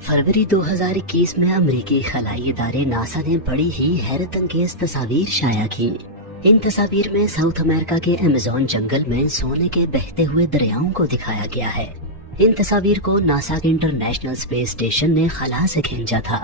फरवरी 2021 में अमेरिकी खलाई इदारे नासा ने बड़ी ही हैरत अंगेज तस्वीर शाया की। इन तस्वीर में साउथ अमेरिका के अमेज़न जंगल में सोने के बहते हुए दरियाओं को दिखाया गया है। इन तस्वीर को नासा के इंटरनेशनल स्पेस स्टेशन ने खला से खींचा था।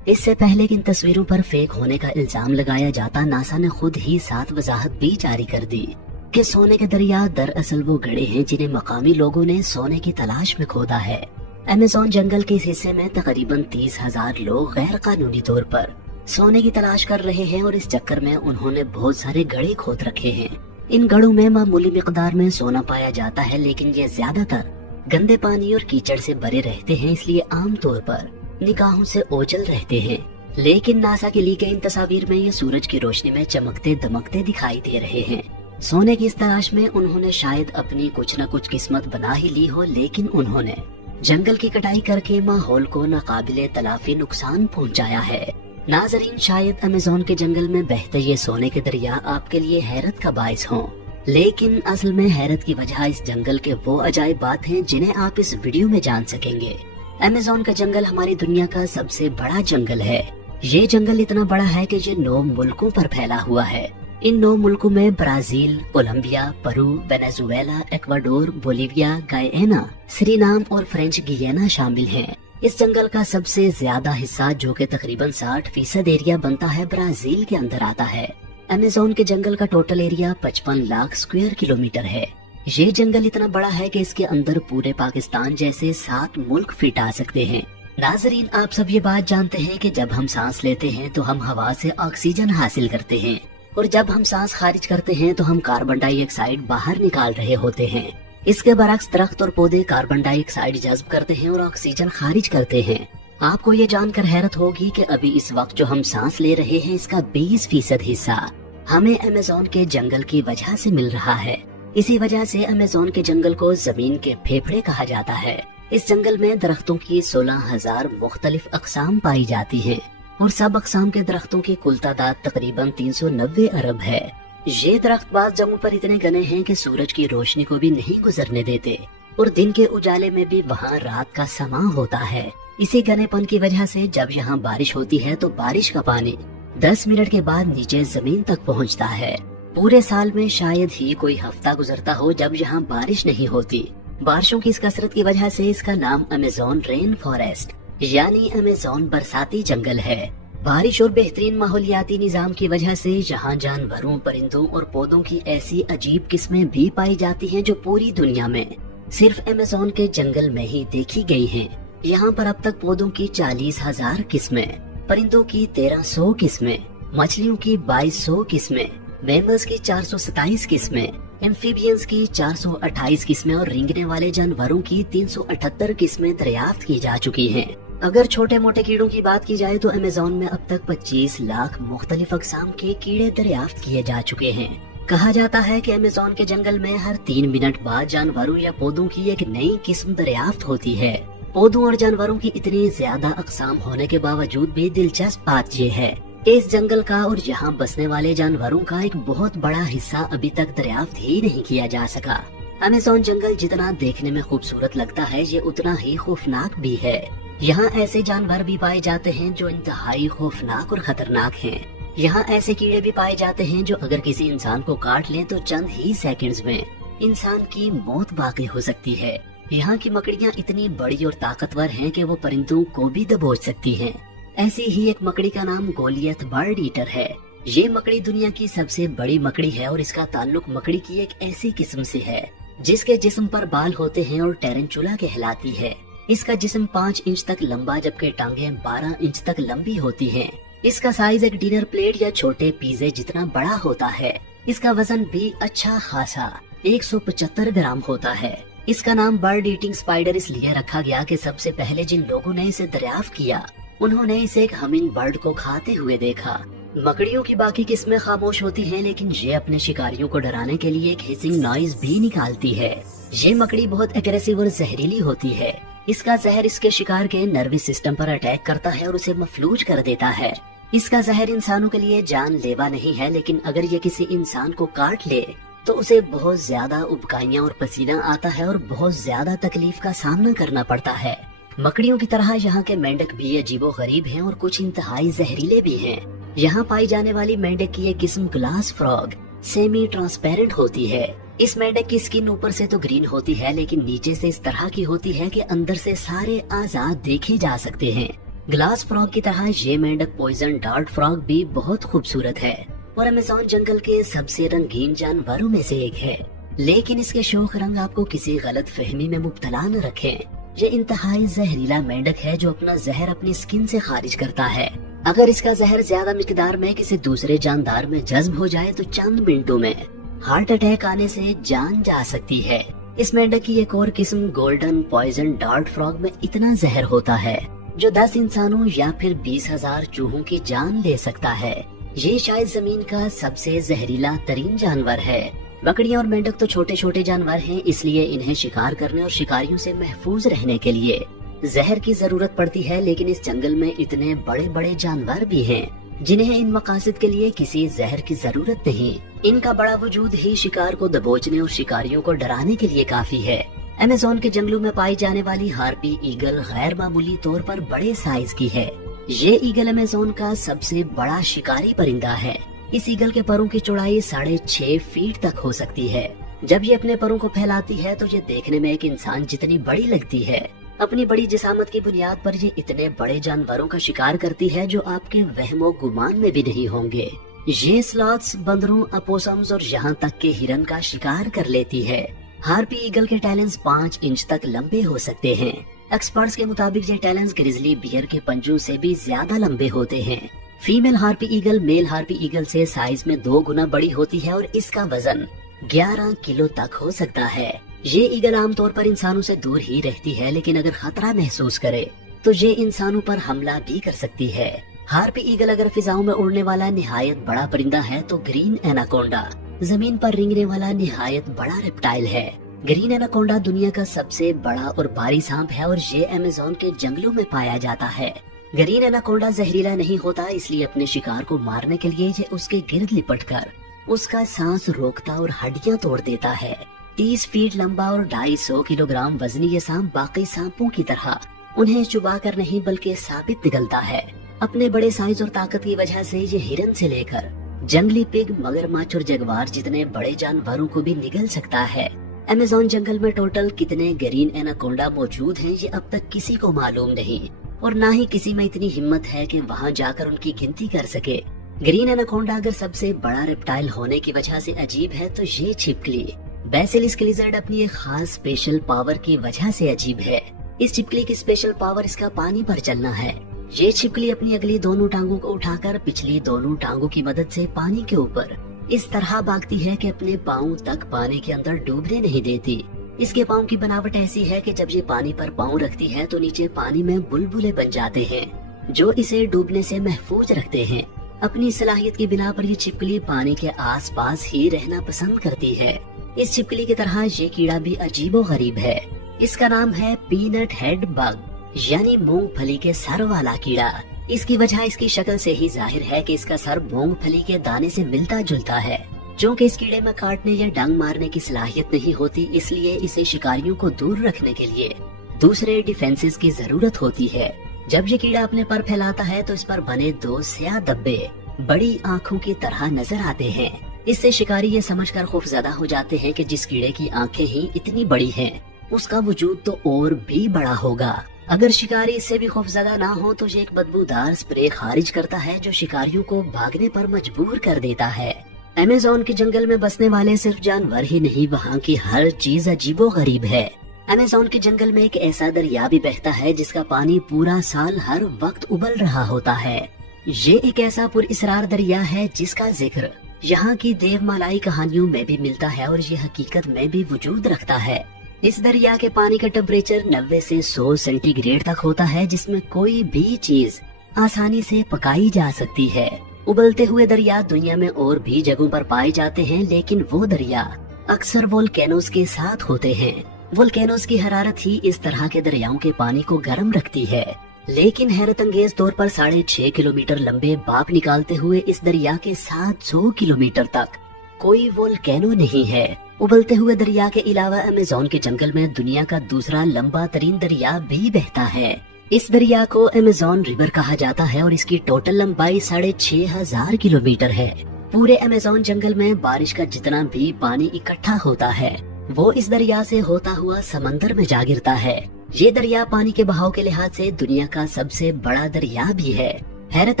इससे पहले कि इन तस्वीरों पर फेक होने का इल्जाम लगाया जाता, नासा ने खुद ही साफ वजाहत भी जारी कर दी कि सोने के दरिया दरअसल वो गड्ढे हैं जिन्हें मकामी लोगों ने सोने की तलाश में खोदा है। अमेज़न जंगल के इस हिस्से में तकरीबन 30,000 लोग गैर कानूनी तौर पर सोने की तलाश कर रहे हैं और इस चक्कर में उन्होंने बहुत सारे गड्ढे खोद रखे हैं। इन गड्ढों में मामूली मिकदार में सोना पाया जाता है, लेकिन ये ज्यादातर गंदे पानी और कीचड़ से भरे रहते हैं, इसलिए आमतौर पर निगाहों से ओझल रहते हैं। लेकिन नासा की ली गई इन तस्वीर में ये सूरज की रोशनी में चमकते दमकते दिखाई दे रहे हैं। सोने की इस तलाश में उन्होंने शायद अपनी कुछ न कुछ किस्मत बना ही ली हो, लेकिन उन्होंने जंगल की कटाई करके माहौल को नाकाबिले तलाफी नुकसान पहुंचाया है। नाजरीन, शायद अमेज़न के जंगल में बहते ये सोने के दरिया आपके लिए हैरत का बायस हों, लेकिन असल में हैरत की वजह इस जंगल के वो अजायब बात हैं जिन्हें आप इस वीडियो में जान सकेंगे। अमेज़न का जंगल हमारी दुनिया का सबसे बड़ा जंगल है। ये जंगल इतना बड़ा है कि ये 9 मुल्कों पर फैला हुआ है। इन 9 मुल्कों में Brazil, Colombia, Peru, Venezuela, Ecuador, Bolivia, Guyana, Suriname और फ्रेंच गियाना शामिल हैं। इस जंगल का सबसे ज्यादा हिस्सा, जो कि तकरीबन 60% एरिया बनता है, ब्राजील के अंदर आता है। अमेज़न के जंगल का total area 55 lakh square kilometre है। ये जंगल इतना बड़ा है कि इसके अंदर पूरे पाकिस्तान जैसे 7 मुल्क फिट आ सकते हैं। नाजरीन, आप सब ये बात जानते हैं कि जब हम सांस लेते हैं तो हम हवा से ऑक्सीजन हासिल करते हैं, और जब हम सांस खारिज करते हैं तो हम कार्बन डाइऑक्साइड बाहर निकाल रहे होते हैं। इसके बरक्स दरख्त और पौधे कार्बन डाइऑक्साइड जज्ब करते हैं और ऑक्सीजन खारिज करते हैं। आपको ये जानकर हैरत होगी कि अभी इस वक्त जो हम सांस ले रहे हैं, इसका 20% हिस्सा हमें अमेज़न के जंगल की वजह से मिल रहा है। इसी वजह से अमेज़न के जंगल को जमीन के फेफड़े कहा जाता है। इस जंगल में दरख्तों की 16,000 मुख्तलिफ अकसाम पाई जाती हैं, और सब अकसाम के दरख्तों की कुल तादाद तकरीबन 390 अरब है। ये दरख्त बाज़ जगहों पर इतने घने हैं कि सूरज की रोशनी को भी नहीं गुजरने देते, और दिन के उजाले में भी वहाँ रात का समा होता है। इसी घनेपन की वजह से जब यहाँ बारिश होती है तो बारिश का पानी 10 मिनट के बाद नीचे जमीन तक पहुँचता है। पूरे साल में शायद ही कोई हफ्ता गुजरता हो जब यहाँ बारिश नहीं होती। बारिशों की इस कसरत की वजह से इसका नाम अमेज़न रेन फॉरेस्ट यानी अमेज़न बरसाती जंगल है। बारिश और बेहतरीन माहौलियाती निजाम की वजह से यहाँ जानवरों, परिंदों और पौधों की ऐसी अजीब किस्में भी पाई जाती हैं जो पूरी दुनिया में सिर्फ अमेज़न के जंगल में ही देखी गई हैं। यहाँ पर अब तक पौधों की 40,000 किस्में, परिंदों की 1300 किस्में, मछलियों की 2200 किस्में, मैमल्स की 427 किस्में, एम्फीबियंस की 428 किस्में और रेंगने वाले जानवरों की 378 किस्में दरियाफ्त की जा चुकी हैं। अगर छोटे मोटे कीड़ों की बात की जाए तो अमेज़न में अब तक 25 लाख मुख्तलिफ अक़साम के कीड़े दरियाफ्त किए जा चुके हैं। कहा जाता है कि अमेज़न के जंगल में हर 3 मिनट बाद जानवरों या पौधों की एक नई किस्म दरियाफ्त होती है। पौधों और जानवरों की इतनी ज्यादा अक़साम होने के बावजूद भी दिलचस्प बात यह है कि इस जंगल का और यहाँ बसने वाले जानवरों का एक बहुत बड़ा हिस्सा अभी तक दरियाफ्त ही नहीं किया जा सका। अमेज़न जंगल जितना देखने में खूबसूरत लगता है, ये उतना ही खौफनाक भी है। यहाँ ऐसे जानवर भी पाए जाते हैं जो इंतहाई खौफनाक और खतरनाक हैं। यहाँ ऐसे कीड़े भी पाए जाते हैं जो अगर किसी इंसान को काट लें तो चंद ही सेकंड्स में इंसान की मौत वाक़ई हो सकती है। यहाँ की मकड़ियाँ इतनी बड़ी और ताकतवर हैं कि वो परिंदों को भी दबोच सकती हैं। ऐसी ही एक मकड़ी का नाम गोलियत बर्ड ईटर है। ये मकड़ी दुनिया की सबसे बड़ी मकड़ी है और इसका ताल्लुक मकड़ी की एक ऐसी किस्म से है जिसके जिस्म पर बाल होते हैं और टेरेंचुला कहलाती है। इसका जिस्म 5 इंच तक लंबा जबकि टांगे 12 इंच तक लंबी होती हैं। इसका साइज एक डिनर प्लेट या छोटे पिज़्ज़े जितना बड़ा होता है। इसका वजन भी अच्छा खासा 175 ग्राम होता है। इसका नाम बर्ड ईटिंग स्पाइडर इसलिए रखा गया कि सबसे पहले जिन लोगों ने इसे दरियाफ्त किया उन्होंने इसे एक हमिंग बर्ड को खाते हुए देखा। मकड़ियों की बाकी किस्में खामोश होती हैं, लेकिन ये अपने शिकारियों को डराने के लिए एक हिसिंग नॉइज भी निकालती है। ये मकड़ी बहुत एग्रेसिव और जहरीली होती है। इसका जहर इसके शिकार के नर्वस सिस्टम पर अटैक करता है और उसे मफलूज कर देता है। इसका जहर इंसानों के लिए जानलेवा नहीं है, लेकिन अगर ये किसी इंसान को काट ले तो उसे बहुत ज्यादा उबकाइयां और पसीना आता है और बहुत ज्यादा तकलीफ का सामना करना पड़ता है। मकड़ियों की तरह यहाँ के मेंढक भी अजीबोगरीब हैं और कुछ इंतहाई जहरीले भी हैं। यहाँ पाई जाने वाली मेंढक की एक किस्म ग्लास फ्रॉग सेमी ट्रांसपेरेंट होती है। इस मेंढक की स्किन ऊपर से तो ग्रीन होती है, लेकिन नीचे से इस तरह की होती है कि अंदर से सारे आजाद देखे जा सकते हैं। ग्लास फ्रॉग की तरह ये मेंढक पॉइजन डार्ट फ्रॉग भी बहुत खूबसूरत है और अमेज़न जंगल के सबसे रंगीन जानवरों में से एक है। लेकिन इसके शोख रंग आपको किसी गलत फहमी में मुब्तला न रखें। ये इंतहाई जहरीला मेंढक है जो अपना जहर अपनी स्किन से खारिज करता है। अगर इसका जहर ज्यादा मिकदार में किसी दूसरे जानदार में जज्ब हो जाए तो चंद मिनटों में हार्ट अटैक आने से जान जा सकती है। इस मेंढक की एक और किस्म गोल्डन पॉइजन डार्ट फ्रॉग में इतना जहर होता है जो 10 इंसानों या फिर 20,000 चूहों की जान ले सकता है। ये शायद जमीन का सबसे जहरीला तरीन जानवर है। बकरियां और मेंढक तो छोटे छोटे जानवर हैं, इसलिए इन्हें शिकार करने और शिकारियों से महफूज रहने के लिए जहर की जरूरत पड़ती है। लेकिन इस जंगल में इतने बड़े बड़े जानवर भी हैं जिन्हें इन मकासद के लिए किसी जहर की जरूरत नहीं। इनका बड़ा वजूद ही शिकार को दबोचने और शिकारियों को डराने के लिए काफी है। अमेज़न के जंगलों में पाई जाने वाली हार्पी ईगल गैर मामूली तौर पर बड़े साइज की है। ये ईगल अमेज़न का सबसे बड़ा शिकारी परिंदा है। इस ईगल के परों की चौड़ाई 6.5 फीट तक हो सकती है। जब ये अपने परों को फैलाती है तो ये देखने में एक इंसान जितनी बड़ी लगती है। अपनी बड़ी जिसामत की बुनियाद पर ये इतने बड़े जानवरों का शिकार करती है जो आपके वहमो गुमान में भी नहीं होंगे। ये स्लॉथ्स, बंदरों, अपोसम्स और यहाँ तक के हिरन का शिकार कर लेती है। हार्पी ईगल के टैलेंस 5 इंच तक लंबे हो सकते हैं। एक्सपर्ट्स के मुताबिक ये टैलेंस ग्रिजली बियर के पंजों से भी ज्यादा लंबे होते हैं। Female harpy eagle male harpy eagle से साइज में 2 गुना बड़ी होती है और इसका वजन 11 किलो तक हो सकता है। ये ईगल आमतौर पर इंसानों से दूर ही रहती है, लेकिन अगर खतरा महसूस करे तो ये इंसानों पर हमला भी कर सकती है। हार्पी ईगल अगर फिजाओं में उड़ने वाला निहायत बड़ा परिंदा है तो ग्रीन एनाकोंडा जमीन पर रेंगने वाला निहायत बड़ा रेप्टाइल है। ग्रीन एनाकोंडा दुनिया का सबसे बड़ा और भारी सांप है और ये अमेज़न के जंगलों में पाया जाता है। ग्रीन एनाकोंडा जहरीला नहीं होता, इसलिए अपने शिकार को मारने के लिए ये उसके गिर्द लिपटकर उसका सांस रोकता और हड्डियां तोड़ देता है। 30 फीट लंबा और 250 किलोग्राम वजनी ये सांप बाकी सांपों की तरह उन्हें चुबा कर नहीं बल्कि साबित निकलता है। अपने बड़े साइज और ताकत की वजह से ये हिरन से लेकर जंगली पिग, मगरमच्छ और जगुआर जितने बड़े जानवरों को भी निगल सकता है। अमेज़न जंगल में टोटल कितने ग्रीन एनाकोंडा मौजूद हैं ये अब तक किसी को मालूम नहीं और न ही किसी में इतनी हिम्मत है कि वहां जाकर उनकी गिनती कर सके। ग्रीन एनाकोंडा अगर सबसे बड़ा रेप्टाइल होने की वजह से अजीब है तो ये छिपकली बेसिलिस्क लिजर्ड अपनी एक खास स्पेशल पावर की वजह से अजीब है। इस छिपकली की स्पेशल पावर इसका पानी पर चलना है। ये छिपकली अपनी अगली दोनों टांगों को उठाकर पिछली दोनों टांगों की मदद से पानी के ऊपर इस तरह भागती है कि अपने पाँव तक पानी के अंदर डूबने नहीं देती। इसके पाँव की बनावट ऐसी है कि जब ये पानी पर पाँव रखती है तो नीचे पानी में बुलबुले बन जाते हैं जो इसे डूबने से महफूज रखते हैं। अपनी सलाहियत की बिना पर ये छिपकली पानी के आसपास ही रहना पसंद करती है। इस छिपकली की तरह ये कीड़ा भी अजीबोगरीब है। इसका नाम है पीनट हेड बग, यानी मूंगफली के सर वाला कीड़ा। इसकी वजह इसकी शक्ल से ही जाहिर है कि इसका सर मूंगफली के दाने से मिलता जुलता है। क्योंकि इस कीड़े में काटने या डंग मारने की सलाहियत नहीं होती, इसलिए इसे शिकारियों को दूर रखने के लिए दूसरे डिफेंसेस की जरूरत होती है। जब ये कीड़ा अपने पर फैलाता है तो इस पर बने 2 स्याह धब्बे बड़ी आँखों की तरह नजर आते हैं। इससे शिकारी ये समझकर खौफजदा हो जाते हैं कि जिस कीड़े की आंखें ही इतनी बड़ी हैं, उसका वजूद तो और भी बड़ा होगा। अगर शिकारी इससे भी खौफजदा ना हो तो ये एक बदबूदार स्प्रे खारिज करता है जो शिकारियों को भागने पर मजबूर कर देता है। अमेज़न के जंगल में बसने वाले सिर्फ जानवर ही नहीं, वहाँ की हर चीज अजीबोगरीब है। अमेज़न के जंगल में एक ऐसा दरिया भी बहता है जिसका पानी पूरा साल हर वक्त उबल रहा होता है। ये एक ऐसा पुरअसरार दरिया है जिसका जिक्र यहाँ की देवमालाई कहानियों में भी मिलता है और ये हकीकत में भी वजूद रखता है। इस दरिया के पानी का टेम्परेचर 90 से 100 सेंटीग्रेड तक होता है, जिसमें कोई भी चीज आसानी से पकाई जा सकती है। उबलते हुए दरिया दुनिया में और भी जगहों पर पाए जाते हैं, लेकिन वो दरिया अक्सर वोल्केनोस के साथ होते हैं। वोल्केनोस की हरारत ही इस तरह के दरियाओं के पानी को गर्म रखती है। लेकिन हैरत अंगेज तौर पर 6.5 किलोमीटर लंबे भाप निकालते हुए इस दरिया के 700 किलोमीटर तक कोई वोल्केनो नहीं है। उबलते हुए दरिया के अलावा अमेज़न के जंगल में दुनिया का दूसरा लंबा तरीन दरिया भी बहता है। इस दरिया को अमेज़न रिवर कहा जाता है और इसकी टोटल लंबाई 6500 किलोमीटर है। पूरे अमेज़न जंगल में बारिश का जितना भी पानी इकट्ठा होता है वो इस दरिया से होता हुआ समंदर में जा गिरता है। ये दरिया पानी के बहाव के लिहाज से दुनिया का सबसे बड़ा दरिया भी है। हैरत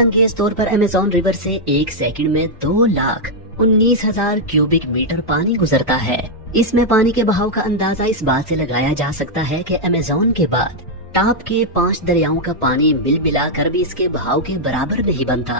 अंगेज तौर पर अमेज़न रिवर से 1 सेकंड में 2,19,000 क्यूबिक मीटर पानी गुजरता है। इसमें पानी के बहाव का अंदाजा इस बात से लगाया जा सकता है कि अमेज़न के बाद टॉप के 5 दरियाओं का पानी मिल मिलाकर भी इसके बहाव के बराबर नहीं बनता।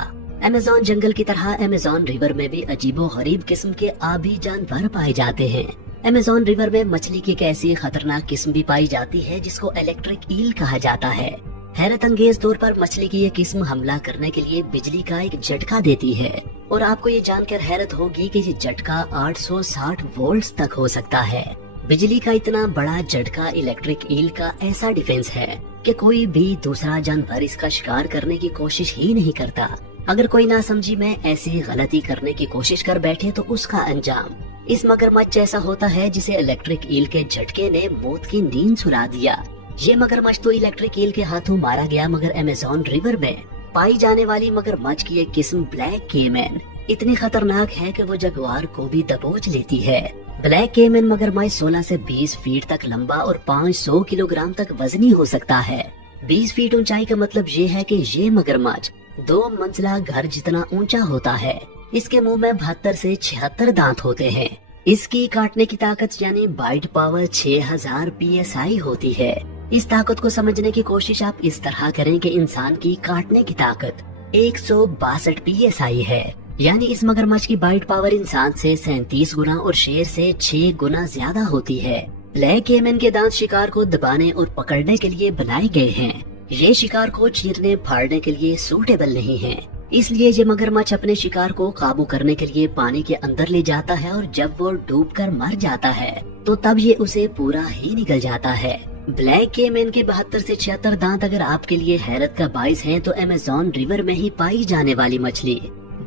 अमेज़न जंगल की तरह अमेज़न रिवर में भी अजीबो गरीब किस्म के आबी जानवर पाए जाते हैं। अमेज़न रिवर में मछली की एक ऐसी खतरनाक किस्म भी पाई जाती है जिसको इलेक्ट्रिक ईल कहा जाता है। हैरत अंगेज तौर पर मछली की ये किस्म हमला करने के लिए बिजली का एक झटका देती है और आपको ये जानकर हैरत होगी कि ये झटका 860 वोल्ट्स तक हो सकता है। बिजली का इतना बड़ा झटका इलेक्ट्रिक ईल का ऐसा डिफेंस है कि कोई भी दूसरा जानवर इसका शिकार करने की कोशिश ही नहीं करता। अगर कोई नासमझी में ऐसी गलती करने की कोशिश कर बैठे तो उसका अंजाम इस मगरमच्छ जैसा होता है जिसे इलेक्ट्रिक ईल के झटके ने मौत की नींद सुला दिया। ये मगरमच्छ तो इलेक्ट्रिक ईल के हाथों मारा गया, मगर अमेज़न रिवर में पाई जाने वाली मगरमच्छ की एक किस्म ब्लैक केमैन इतनी खतरनाक है कि वो जगुआर को भी दबोच लेती है। ब्लैक केमैन मगरमच्छ 16 से 20 फीट तक लंबा और 500 किलोग्राम तक वजनी हो सकता है। 20 फीट ऊंचाई का मतलब ये है कि ये मगरमच्छ 2 मंजिला घर जितना ऊंचा होता है। इसके मुंह में 72 से 76 दांत होते हैं। इसकी काटने की ताकत यानी बाइट पावर 6000 PSI होती है। इस ताकत को समझने की कोशिश आप इस तरह करें कि इंसान की काटने की ताकत 162 PSI है, यानी इस मगरमच्छ की बाइट पावर इंसान से 37 गुना और शेर से 6 गुना ज्यादा होती है। ब्लैक केमैन के दांत शिकार को दबाने और पकड़ने के लिए बनाए गए हैं। ये शिकार को चीरने फाड़ने के लिए सूटेबल नहीं है, इसलिए ये मगरमच्छ अपने शिकार को काबू करने के लिए पानी के अंदर ले जाता है और जब वो डूबकर मर जाता है तो तब ये उसे पूरा ही निगल जाता है। ब्लैक केमैन के 72 से 76 दांत अगर आपके लिए हैरत का बाइस हैं, तो अमेज़न रिवर में ही पाई जाने वाली मछली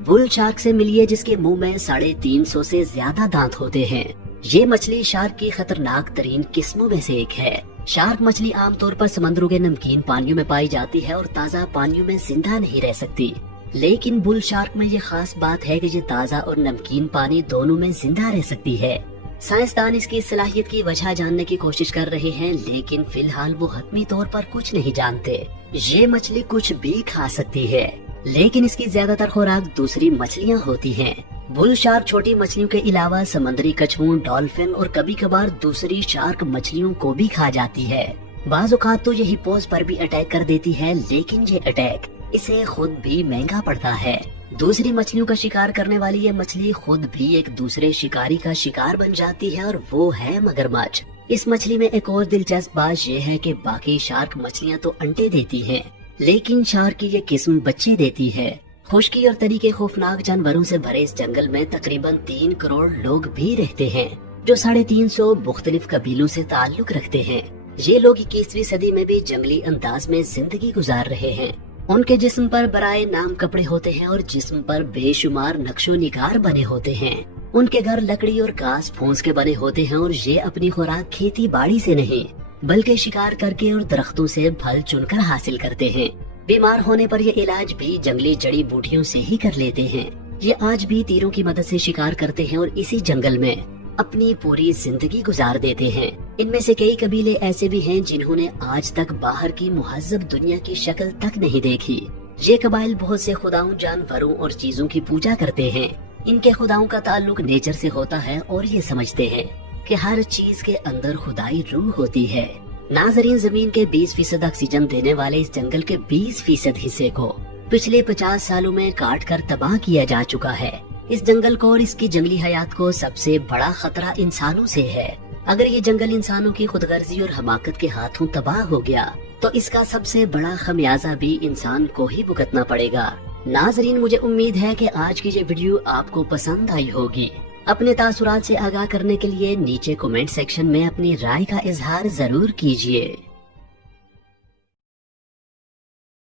बुल शार्क से मिलिए जिसके मुंह में 350 से ज्यादा दांत होते हैं। ये मछली शार्क की खतरनाक तरीन किस्मों में से एक है। शार्क मछली आमतौर पर समंदरों के नमकीन पानियों में पाई जाती है और ताज़ा पानियों में जिंदा नहीं रह सकती, लेकिन बुल शार्क में ये खास बात है कि ये ताज़ा और नमकीन पानी दोनों में जिंदा रह सकती है। साइंसदान इसकी सलाहियत की वजह जानने की कोशिश कर रहे हैं, लेकिन फिलहाल वो हतमी तौर पर कुछ नहीं जानते। ये मछली कुछ भी खा सकती है, लेकिन इसकी ज्यादातर खुराक दूसरी मछलियाँ होती हैं। बुल शार्क छोटी मछलियों के अलावा समुद्री कछुओं, डॉल्फिन और कभी कभार दूसरी शार्क मछलियों को भी खा जाती है। बाज़ औक़ात तो ये हिप्पोस पर भी अटैक कर देती है, लेकिन ये अटैक इसे खुद भी महंगा पड़ता है। दूसरी मछलियों का शिकार करने वाली ये मछली खुद भी एक दूसरे शिकारी का शिकार बन जाती है और वो है मगरमच्छ। इस मछली में एक और दिलचस्प बात ये है कि बाकी शार्क मछलियाँ तो अंडे देती हैं, लेकिन शार्क की ये किस्म बच्चे देती है। खुश्की और तरीके खौफनाक जानवरों से भरे इस जंगल में तकरीबन 3 करोड़ लोग भी रहते हैं, जो 350 मुख्तलिफ कबीलों से ताल्लुक रखते हैं। ये लोग 21वीं सदी में भी जंगली अंदाज में जिंदगी गुजार रहे हैं। उनके जिस्म पर बराए नाम कपड़े होते हैं और जिस्म पर बेशुमार नक्शो निगार बने होते हैं। उनके घर लकड़ी और घास फूस के बने होते हैं और ये अपनी खुराक खेती बाड़ी से नहीं बल्कि शिकार करके और दरख्तों से फल चुनकर हासिल करते हैं। बीमार होने पर ये इलाज भी जंगली जड़ी बूटियों से ही कर लेते हैं। ये आज भी तीरों की मदद से शिकार करते हैं और इसी जंगल में अपनी पूरी जिंदगी गुजार देते हैं। इनमें से कई कबीले ऐसे भी हैं जिन्होंने आज तक बाहर की मुहज्जब दुनिया की शक्ल तक नहीं देखी। ये कबाइल बहुत से खुदाओं, जानवरों और चीजों की पूजा करते हैं। इनके खुदाओं का ताल्लुक नेचर से होता है और ये समझते हैं कि हर चीज के अंदर खुदाई रूह होती है। नाजरीन, जमीन के 20% ऑक्सीजन देने वाले इस जंगल के 20% हिस्से को पिछले 50 सालों में काट कर तबाह किया जा चुका है। इस जंगल को और इसकी जंगली हयात को सबसे बड़ा खतरा इंसानों से है। अगर ये जंगल इंसानों की खुदगर्जी और हमाकत के हाथों तबाह हो गया तो इसका सबसे बड़ा खमियाजा भी इंसान को ही भुगतना पड़ेगा। नाजरीन, मुझे उम्मीद है कि आज की ये वीडियो आपको पसंद आई होगी। अपने तासुरात से आगाह करने के लिए नीचे कमेंट सेक्शन में अपनी राय का इजहार जरूर कीजिए।